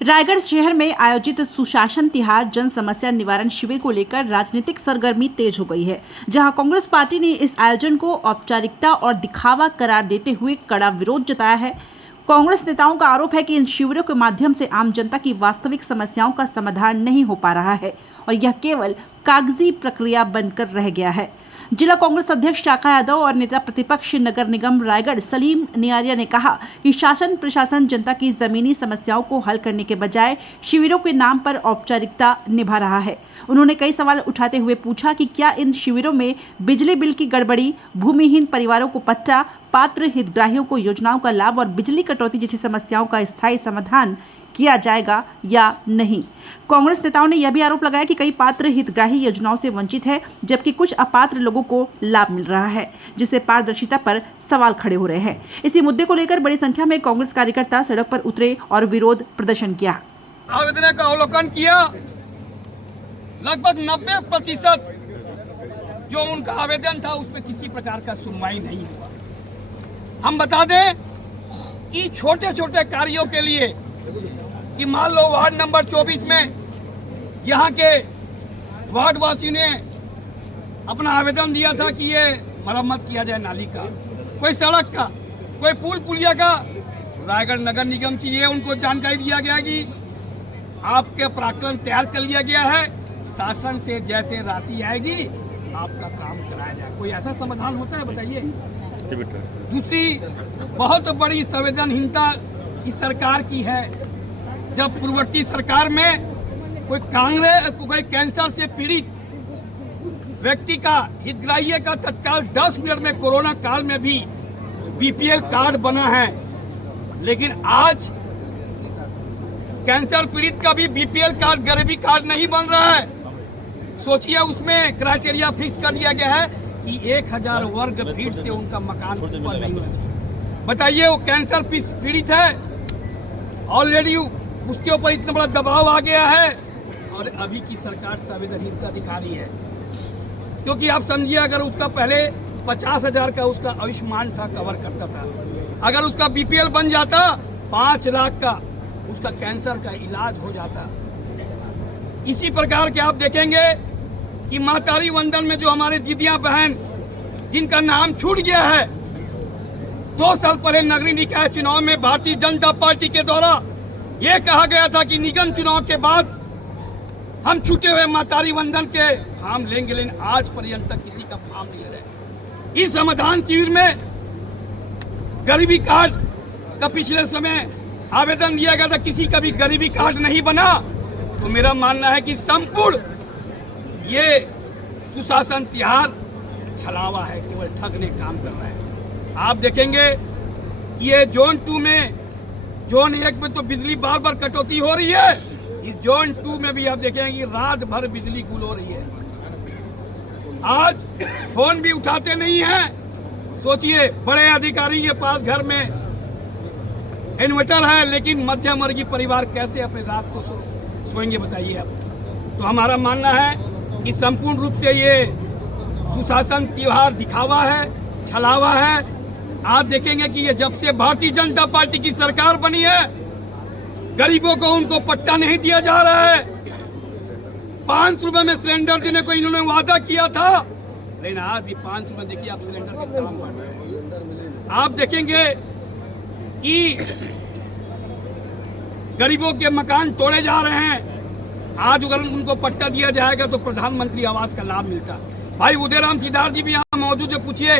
रायगढ़ शहर में आयोजित सुशासन तिहार जन समस्या निवारण शिविर को लेकर राजनीतिक सरगर्मी तेज हो गई है, जहां कांग्रेस पार्टी ने इस आयोजन को औपचारिकता और दिखावा करार देते हुए कड़ा विरोध जताया है। कांग्रेस नेताओं का आरोप है कि इन शिविरों के माध्यम से आम जनता की वास्तविक समस्याओं का समाधान नहीं हो पा रहा है और यह केवल कागजी प्रक्रिया बनकर रह गया है। जिला कांग्रेस अध्यक्ष शाखा यादव और नेता प्रतिपक्ष नगर निगम रायगढ़ सलीम नियारिया ने कहा कि शासन प्रशासन जनता की जमीनी समस्याओं को हल करने के बजाय शिविरों के नाम पर औपचारिकता निभा रहा है। उन्होंने कई सवाल उठाते हुए पूछा कि क्या इन शिविरों में बिजली बिल की गड़बड़ी, भूमिहीन परिवारों को पट्टा, पात्र हितग्राहियों को योजनाओं का लाभ और बिजली कटौती जैसी समस्याओं का स्थायी समाधान किया जाएगा या नहीं। कांग्रेस नेताओं ने यह भी आरोप लगाया कि कई पात्र हितग्राही योजनाओं से वंचित है, जबकि कुछ अपात्र लोगों को लाभ मिल रहा है, जिससे पारदर्शिता पर सवाल खड़े हो रहे हैं। इसी मुद्दे को लेकर बड़ी संख्या में कांग्रेस कार्यकर्ता सड़क पर उतरे और विरोध प्रदर्शन किया। आवेदन का अवलोकन किया, लगभग 90% जो उनका आवेदन था उस पर किसी प्रकार का सुनवाई नहीं हुआ। हम बता दें कि छोटे छोटे कार्यों के लिए कि मान लो वार्ड नंबर 24 में यहाँ के वार्ड वासियों ने अपना आवेदन दिया था कि ये मरम्मत किया जाए, नाली का, कोई सड़क का, कोई पुल पुलिया का। रायगढ़ नगर निगम से ये उनको जानकारी दिया गया कि आपके प्राक्कलन तैयार कर लिया गया है, शासन से जैसे राशि आएगी आपका काम कराया जाए। कोई ऐसा समाधान होता है बताइए? दूसरी बहुत बड़ी संवेदनहीनता इस सरकार की है। जब पूर्ववर्ती सरकार में कोई कैंसर से पीड़ित व्यक्ति का हितग्राही का तत्काल 10 मिनट में कोरोना काल में भी बीपीएल कार्ड बना है, लेकिन आज कैंसर पीड़ित का भी बीपीएल कार्ड, गरीबी कार्ड नहीं बन रहा है। सोचिए, उसमें क्राइटेरिया फिक्स कर दिया गया है कि 1000 वर्ग फीट से उनका मकान ऊपर नहीं होना चाहिए। बताइए, वो कैंसर पीड़ित है, ऑलरेडी उसके ऊपर इतना बड़ा दबाव आ गया है और अभी की सरकार संवेदनहीनता दिखा रही है। क्योंकि आप समझिए, अगर उसका पहले 50,000 का उसका आयुष्मान था, कवर करता था, अगर उसका बीपीएल बन जाता 5 लाख का उसका कैंसर का इलाज हो जाता। इसी प्रकार के आप देखेंगे कि मातारी वंदन में जो हमारे दीदियां बहन जिनका नाम छूट गया है, 2 साल पहले नगरीय निकाय चुनाव में भारतीय जनता पार्टी के द्वारा यह कहा गया था कि निगम चुनाव के बाद हम छूटे हुए मातारी वंदन के फॉर्म लेंगे, लेकिन आज पर्यंत तक किसी का फॉर्म नहीं ले रहे। इस समाधान शिविर में गरीबी कार्ड का पिछले समय आवेदन दिया गया था, किसी का भी गरीबी कार्ड नहीं बना। तो मेरा मानना है कि संपूर्ण ये सुशासन तिहार छलावा है, केवल ठगने काम कर रहा है। आप देखेंगे ये जोन 2 में, जोन 1 में तो बिजली बार बार कटौती हो रही है, इस जोन 2 में भी आप देखेंगे कि रात भर बिजली गुल हो रही है। आज फोन भी उठाते नहीं हैं। सोचिए, बड़े अधिकारी के पास घर में इन्वर्टर है, लेकिन मध्यम वर्गीय परिवार कैसे अपने रात को सोएंगे बताइए आप? तो हमारा मानना है कि संपूर्ण रूप से ये सुशासन त्योहार दिखावा है, छलावा है। आप देखेंगे कि ये जब से भारतीय जनता पार्टी की सरकार बनी है, गरीबों को उनको पट्टा नहीं दिया जा रहा है। 500 रुपए में सिलेंडर देने को इन्होंने वादा किया था, लेकिन आज भी 500 रुपए देखिए आप सिलेंडर के दाम बढ़ रहे हैं। आप देखेंगे कि गरीबों के मकान तोड़े जा रहे हैं। आज अगर उनको पट्टा दिया जाएगा तो प्रधानमंत्री आवास का लाभ मिलता। भाई उदयराम सिद्धार्थ जी भी यहाँ मौजूद है, पूछिए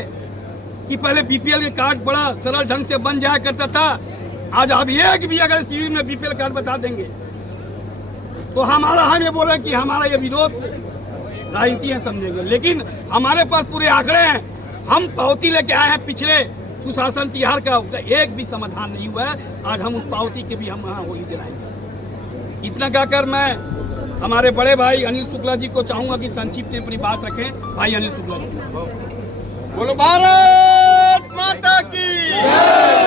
कि पहले बीपीएल के कार्ड बड़ा सरल ढंग से बन जाया करता था, आज आप एक भी अगर शिविर में बीपीएल कार्ड बता देंगे तो हम ये बोल रहे हैं कि हमारा ये विरोध राजनीति है समझेंगे, लेकिन हमारे पास पूरे आंकड़े हैं। हम पावती लेके आए हैं पिछले सुशासन तिहार का, एक भी समाधान नहीं हुआ है। आज हम उस पावती के भी हम वहाँ होली जलाएंगे। इतना कहकर मैं हमारे बड़े भाई अनिल शुक्ला जी को चाहूंगा कि संक्षिप्त में अपनी बात रखें। भाई अनिल शुक्ला जी, बोलो भारत माता की।